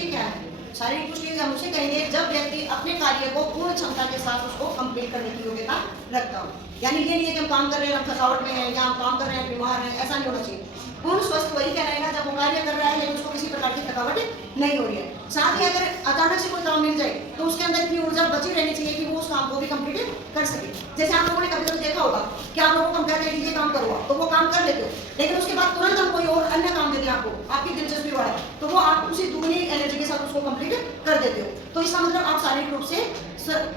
पुष्टि क्या है? शारीरिक पुष्टि हम उसे कहेंगे जब व्यक्ति अपने कार्य को पूर्ण क्षमता के साथ उसको कंप्लीट करने की योग्यता रखता हो। यानी ये नहीं है कि हम काम कर रहे हैं, हम थकावट में हैं या हम काम कर रहे हैं बीमार हैं, ऐसा नहीं होना चाहिए। पूर्ण स्वस्थ वही कहलाएगा जब वो कार्य कर रहा है लेकिन उसको किसी प्रकार की थकावट नहीं हो रही है। साथ ही अगर अचानक से कोई काम मिल जाए तो उसके अंदर इतनी ऊर्जा बची रहनी चाहिए कि वो उस काम को भी कंप्लीट कर सके। जैसे आप लोगों ने कभी कभी देखा होगा कि आप लोगों को हम कहते हैं कि ये काम करो तो वो काम कर लेते हो, लेकिन उसके बाद तुरंत हम कोई और अन्य काम देते हैं आपको, आपकी दिलचस्पी वाला, तो वो आप उसी दुगनी एनर्जी के साथ उसको कंप्लीट कर देते हो। तो इसका मतलब आप शारीरिक रूप से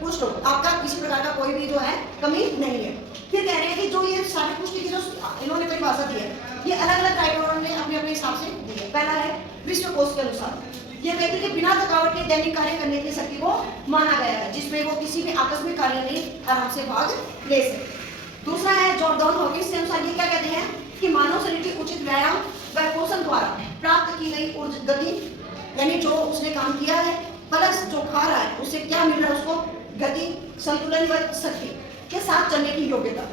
पुष्ट हो, आपका किसी प्रकार का कोई भी जो है कमी नहीं है। फिर कह रहे हैं कि जो ये शारीरिक पुष्टि की जो इन्होंने परिभाषा दी है, ये अलग अलग टाइप ने अपने अपने हिसाब से दी है। पहला है विश्व कोश के अनुसार, ये व्यक्ति के बिना थकावट के दैनिक कार्य करने की शक्ति को माना गया है, जिसमें वो किसी भी आकस्मिक कार्य में आराम से भाग ले सके। दूसरा है जॉर्डन हॉकिंस के अनुसार, ये क्या कहते हैं कि मानव शरीर के उचित व्यायाम व पोषण द्वारा प्राप्त की गई ऊर्जा गति, यानी जो उसने काम किया है प्लस जो खा रहा है उससे क्या मिल रहा है उसको, गति, संतुलन व शक्ति के साथ चलने की योग्यता,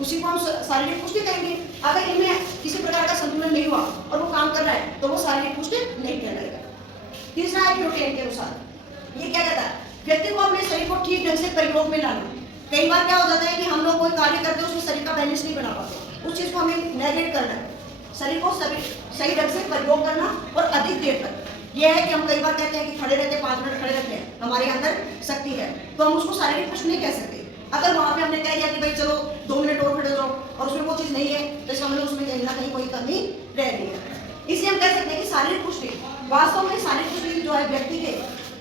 उसी को हम शारीरिक पुष्टि कहेंगे। अगर इनमें किसी प्रकार का संतुलन नहीं हुआ और वो काम कर रहा है तो वो शारीरिक पुष्टि नहीं कहलाएगा। तीसरा है प्रोटीन के अनुसार, ये क्या कहता है व्यक्ति को अपने शरीर को ठीक ढंग से प्रयोग में लाना। कई बार क्या हो जाता है कि हम लोग कोई कार्य करते हैं उसमें शरीर का बैलेंस नहीं बना पाते, उस चीज को हमें नेगलेक्ट करना है, शरीर को सही ढंग से प्रयोग करना और अधिक देर तक। यह है कि हम कई बार कहते हैं कि खड़े रहते 5 मिनट खड़े रहते हैं, हमारे अंदर शक्ति है, तो हम उसको शारीरिक पुष्टि नहीं कह सकते। अगर वहां पे हमने कह दिया कि भाई चलो 2 मिनट और खड़े जाओ और उसमें वो चीज नहीं है तो इसका मतलब उसमें कहीं ना कहीं कोई कमी रह रही है। इसलिए हम कह सकते हैं कि शारीरिक पुष्टि वास्तव में शारीरिक पुष्टि जो है व्यक्ति के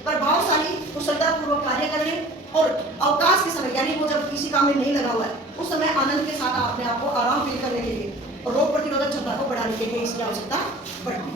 प्रभावशाली कुशलतापूर्वक कार्य करने और अवकाश के समय, यानी वो जब किसी काम में नहीं लगा हुआ है उस समय आनंद के साथ अपने आप को आराम फील करने के लिए और रोग प्रतिरोधक क्षमता को बढ़ाने के लिए इसकी आवश्यकता पड़ती है।